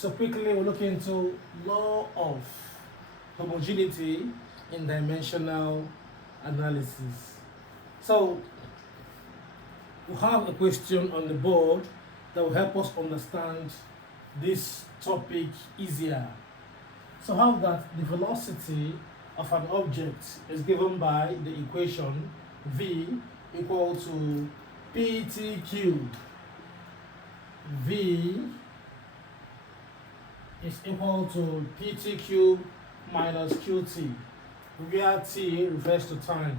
So quickly we'll look into law of homogeneity in dimensional analysis. So we have a question on the board that will help us understand this topic easier. So have that the velocity of an object is given by the equation v equal to pt cubed. V is equal to pt cubed minus qt, where t refers to time.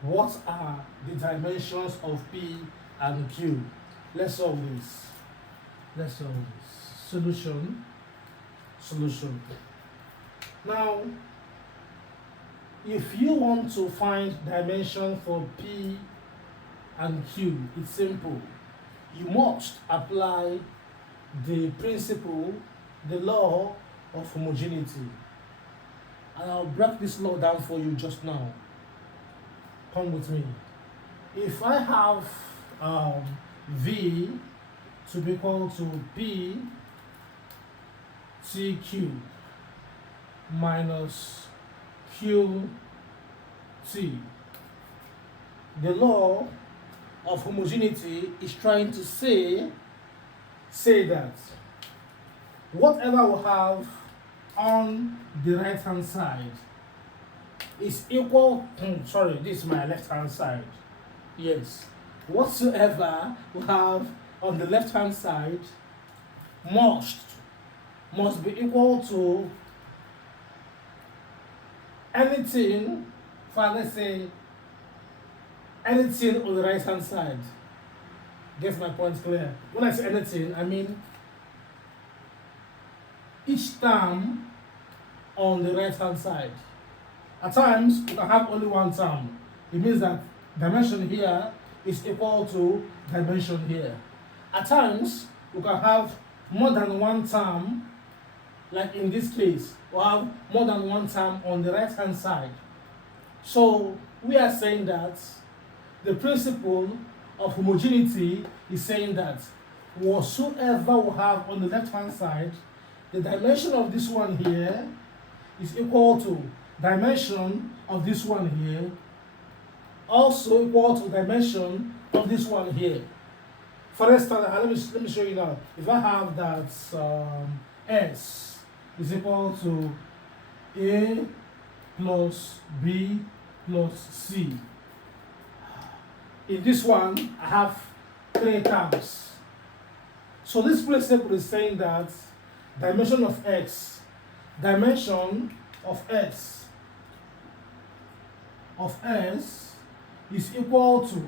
What are the dimensions of p and q? Let's solve this. Solution. Now, if you want to find dimension for p and q, it's simple. You must apply the principle, the law of homogeneity. And I'll break this law down for you just now. Come with me. If I have v to be equal to p t cubed minus q t, the law of homogeneity is trying to say that whatever we have on the right hand side is equal this is my left hand side. Yes, whatsoever we have on the left hand side must be equal to anything, for let's say anything on the right hand side. Get my point clear? When I say anything, I mean each term on the right hand side. At times, we can have only one term. It means that dimension here is equal to dimension here. At times, we can have more than one term, like in this case, we have more than one term on the right hand side. So, we are saying that the principle of homogeneity is saying that whatsoever we have on the left hand side, the dimension of this one here is equal to dimension of this one here, also equal to dimension of this one here. For instance, let me show you now. If I have that S is equal to A plus B plus C. In this one, I have three terms. So this principle is saying that dimension of x is equal to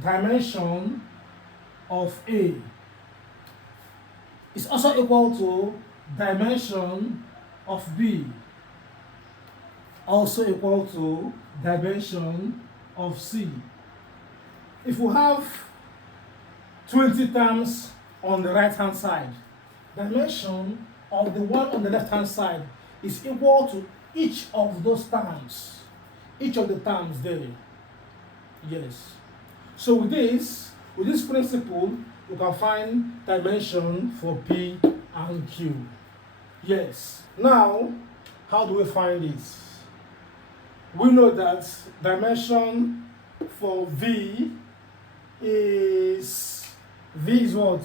dimension of A. It's also equal to dimension of B. Also equal to dimension of C. If we have 20 terms on the right hand side, dimension of the one on the left hand side is equal to each of those terms, each of the terms there. Yes. So with this principle, you can find dimension for P and Q. Yes. Now, how do we find this? We know that dimension for V is what?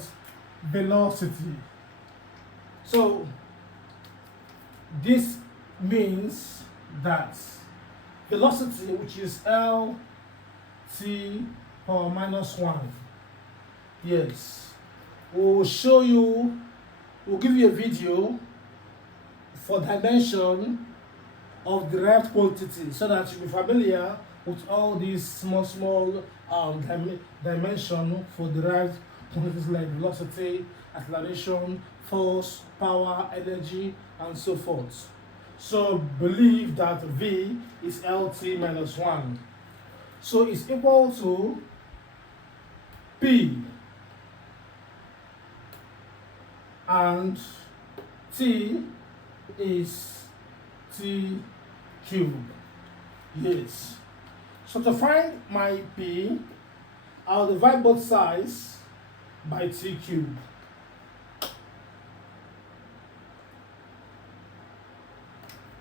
Velocity. So this means that velocity, which is L t power minus 1, yes, we'll give you a video for dimension of derived quantity so that you'll be familiar with all these small dimension for derived quantities like velocity, acceleration, force, power, energy, and so forth. So believe that V is Lt minus 1. So it's equal to P and T is T cubed. Yes. So to find my P, I'll divide both sides by T cubed.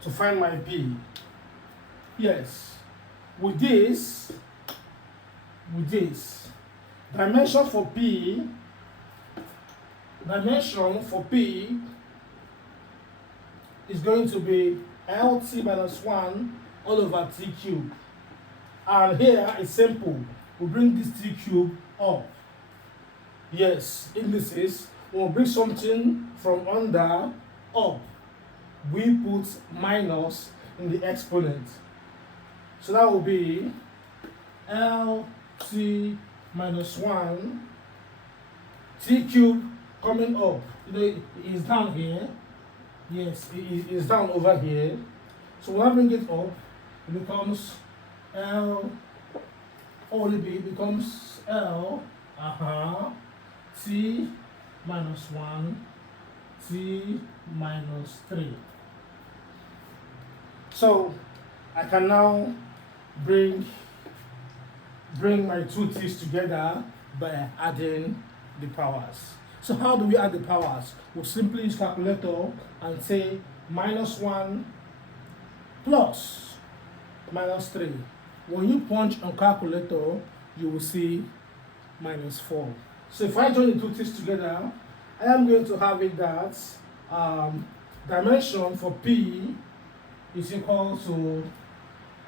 to find my P. Yes, with this, dimension for P is going to be LT minus 1 all over T cube. And here it's simple. We bring this T cube up. Yes, indices, when we bring something from under up, we put minus in the exponent. So that will be LT minus 1 T cube coming up. You know, it is down here. Yes, it is down over here. So when I bring it up, it becomes L, becomes L, T minus 1, T minus 3. So I can now bring my two T's together by adding the powers. So how do we add the powers? We'll simply use calculator and say minus 1 plus minus 3. When you punch on calculator, you will see minus 4. So if I join the two T's together, I am going to have it that dimension for P is equal to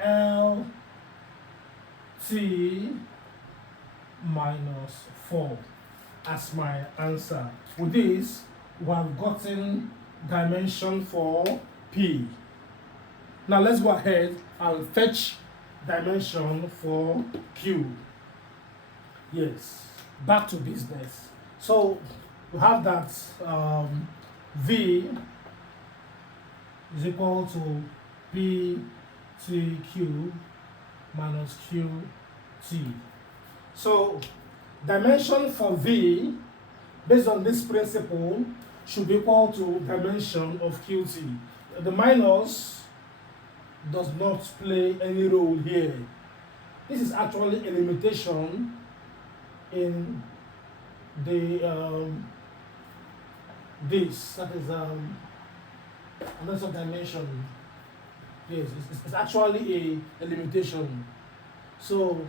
LT minus 4 as my answer. With this, we have gotten dimension for P. Now let's go ahead and fetch dimension for Q. Yes, back to business. So we have that V is equal to PT cube minus QT. So dimension for V, based on this principle, should be equal to dimension of QT. The minus does not play any role here. This is actually a limitation in the this, that is another dimension. Yes, it's actually a limitation. So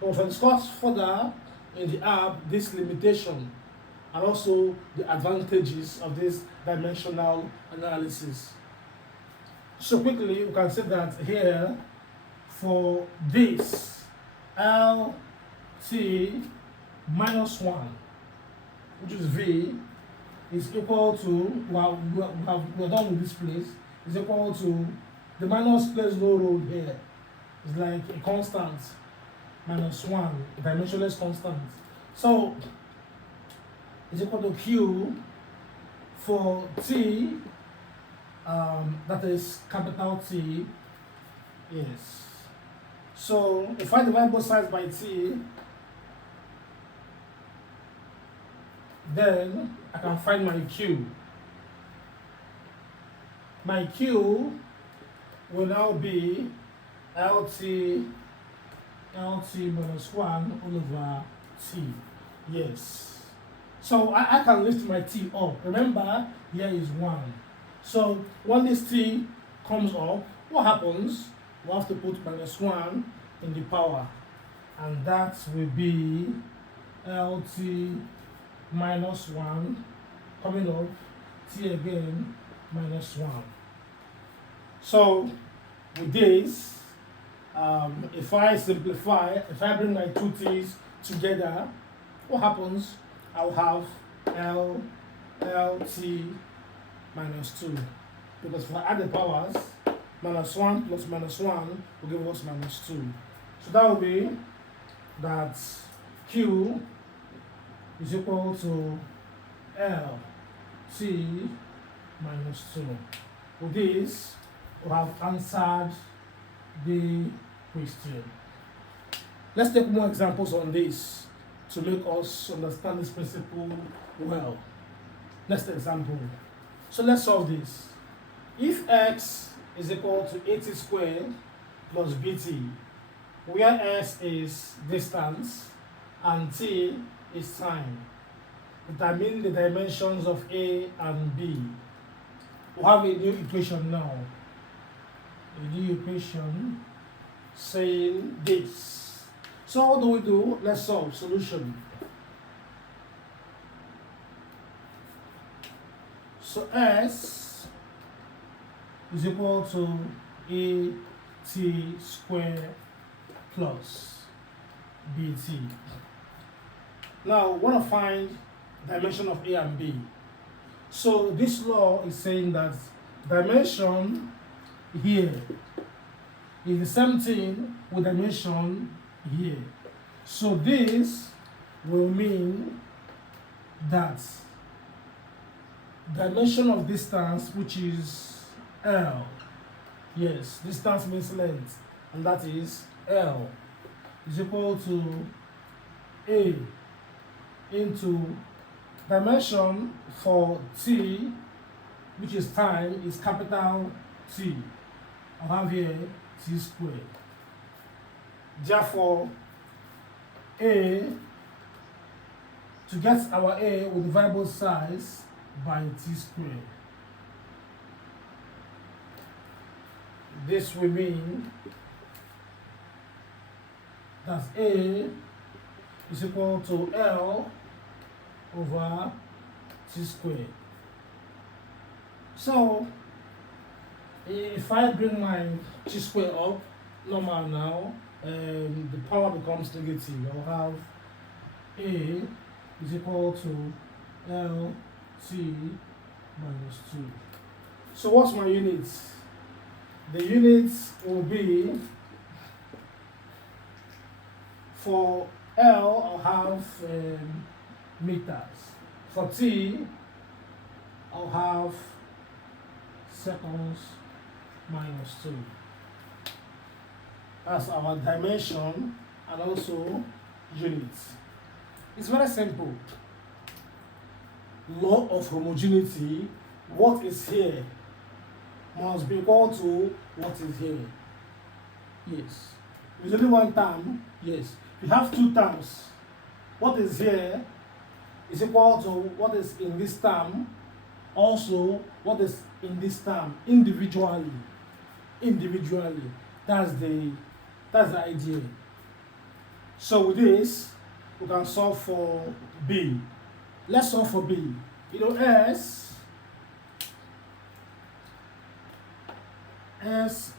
we'll discuss further in the app this limitation and also the advantages of this dimensional analysis. So quickly, we can say that here for this LT minus 1, which is V, is equal to, we're done with this place, is equal to, the minus plays no role here. It's like a constant, minus 1, a dimensionless constant. So, it's equal to Q for T, that is capital T, yes. So, if I divide both sides by T, then I can find my Q. My Q will now be LT minus 1 all over T. Yes. So I can lift my T up. Remember, here is 1. So when this T comes up, what happens? We have to put minus 1 in the power. And that will be LT minus 1 coming up, T again minus 1. So with this, if I simplify, if I bring my two T's together, what happens? I'll have LT minus 2. Because if I add the powers, minus 1 plus minus 1 will give us minus 2. So that will be that Q is equal to LT minus 2. With this, we have answered the question. Let's take more examples on this to make us understand this principle well. Next example. So let's solve this. If x is equal to 80 squared plus bt, where s is distance and t is time, determine the dimensions of A and B. We have a new equation now. a new equation saying this. So what do? Let's solve. Solution. So S is equal to AT squared plus BT. Now, we want to find dimension of A and B. So this law is saying that dimension here is the same thing with dimension here. So this will mean that dimension of distance, which is L, yes, distance means length, and that is L, is equal to A into dimension for T, which is time, is capital T. I have here T squared. Therefore, A, to get our A, we divide both sides by T squared. This will mean that A is equal to L over T squared. So, if I bring my T squared up, normal now, the power becomes negative. I'll have A is equal to L T minus 2. So what's my units? The units will be, for L, I'll have meters. For T, I'll have seconds minus 2. That's our dimension and also units. It's very simple. Law of homogeneity, what is here must be equal to what is here. Yes. There's only one term. Yes. We have two terms. What is here is equal to what is in this term. Also, what is in this term individually. Individually. That's the idea. So with this, we can solve for B. Let's solve for B. You know, S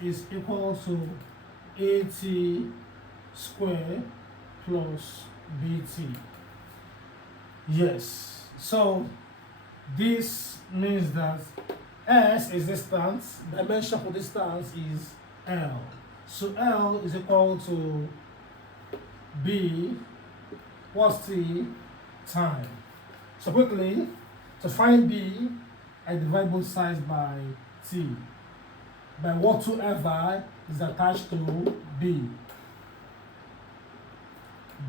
is equal to AT squared plus BT. Yes. So this means that S is distance, dimension for distance is L. So L is equal to B, what's T, time. So quickly, to find B, I divide both sides by T, by whatsoever is attached to B.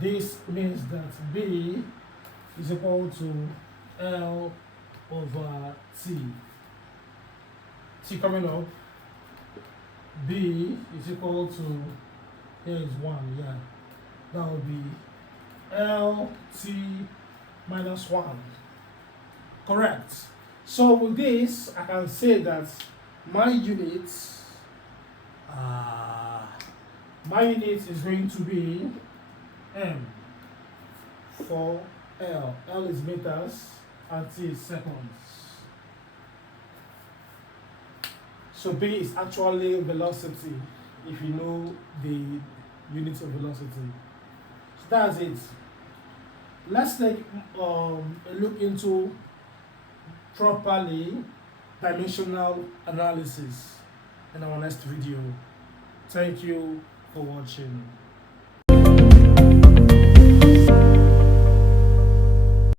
This means that B is equal to L over T. T coming up, B is equal to, here is 1, yeah, that will be LT minus 1. Correct. So with this, I can say that my unit is going to be M for L. L is meters and T is seconds. So B is actually velocity, if you know the units of velocity. So that's it. Let's take a look into properly dimensional analysis in our next video. Thank you for watching.